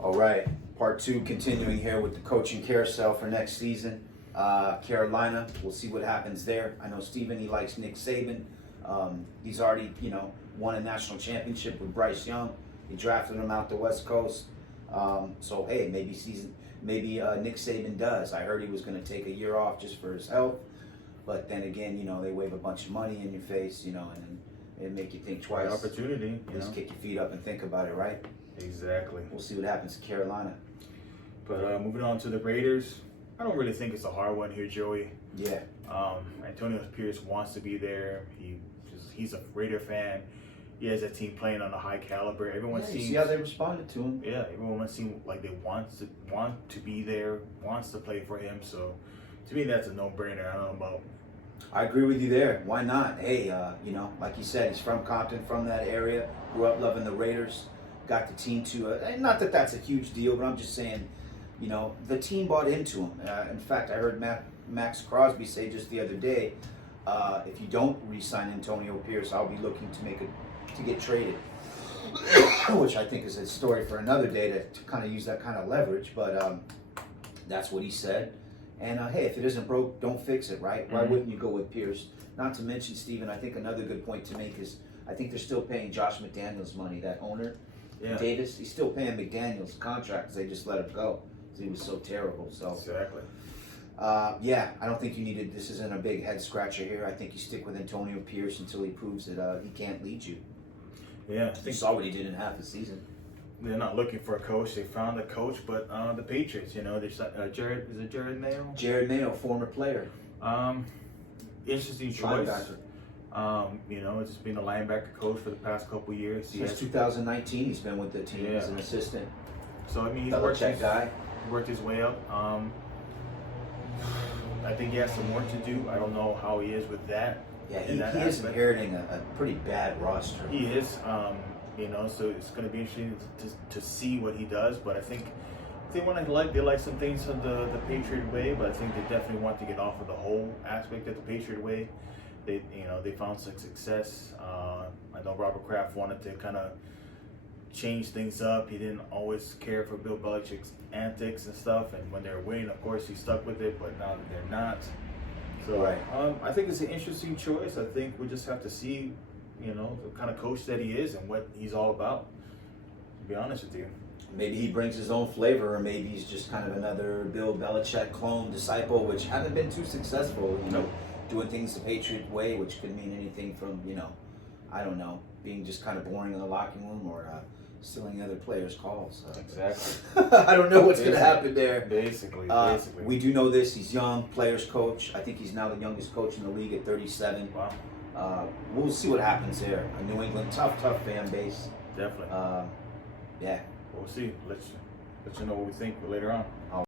All right, part two, continuing here with the coaching carousel for next season. Carolina, we'll see what happens there. I know Steven, he likes Nick Saban. He's already, won a national championship with Bryce Young. He drafted him out the West Coast. So hey, maybe Nick Saban does. I heard he was going to take a year off just for his health. But then again, they wave a bunch of money in your face, and then it make you think twice. Opportunity. Just kick your feet up and think about it, right? Exactly. We'll see what happens to Carolina. But moving on to the Raiders, I don't really think it's a hard one here, Joey. Yeah. Antonio Pierce wants to be there. He's a Raider fan. He has a team playing on a high caliber. Everyone seems. See how they responded to him. Yeah, everyone seems like they want to be there, wants to play for him. So, to me, that's a no-brainer. I don't know about. I agree with you there. Why not? Hey, like you said, he's from Compton, from that area. Grew up loving the Raiders. Got the team to. Not that that's a huge deal, but I'm just saying, the team bought into him. In fact, I heard Max Crosby say just the other day, if you don't re-sign Antonio Pierce, I'll be looking to get traded. Which I think is a story for another day to kind of use that kind of leverage. But that's what he said. And hey, if it isn't broke, don't fix it, right? Why wouldn't you go with Pierce? Not to mention, Steven, I think another good point to make is I think they're still paying Josh McDaniels money, that owner. Yeah. Davis, he's still paying McDaniels contract because they just let him go because he was so terrible. So Exactly. I don't think you needed. This isn't a big head scratcher here. I think you stick with Antonio Pierce until he proves that he can't lead you. Yeah, You saw what he did in half the season. They're not looking for a coach. They found a coach, but the Patriots, there's Jared Mayo? Jared Mayo, former player. Interesting choice. It's been a linebacker coach for the past couple of years. Since 2019, he's been with the team as an assistant. So he's worked his way up. I think he has some work to do. I don't know how he is with that. Yeah, he is inheriting a pretty bad roster. He is, so it's going to be interesting to see what he does. But I think they like some things of the Patriot way, but I think they definitely want to get off of the whole aspect of the Patriot way. They found some success. I know Robert Kraft wanted to kind of change things up. He didn't always care for Bill Belichick's antics and stuff. And when they were winning, of course, he stuck with it. But now that they're not, so right. I think it's an interesting choice. I think we just have to see, the kind of coach that he is and what he's all about. To be honest with you. Maybe he brings his own flavor, or maybe he's just kind of another Bill Belichick clone disciple, which haven't been too successful. Doing things the Patriot way, which could mean anything from, I don't know, being just kind of boring in the locker room or stealing other players' calls. Exactly. I don't know what's going to happen there. Basically. We do know this. He's young, players coach. I think he's now the youngest coach in the league at 37. Wow. We'll see what happens there. A New England, tough fan base. Definitely. Yeah. We'll see. Let you know what we think later on.